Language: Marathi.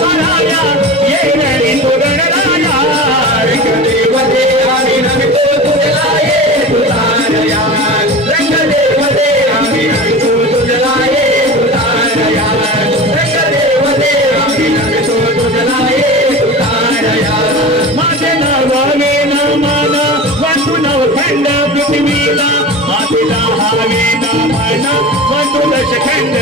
महाराया ये गणी तो गणराया रंगदेवते आम्ही नमतो तुझला ये तुझारया रंगदेवते आम्ही नमतो तुझला ये तुझारया रंगदेवते आम्ही नमतो तुझला ये तुझारया माझे नावाने नामान वाटू नवखंड पृथ्वीला मातीला हवे नामान वाटू दशखंड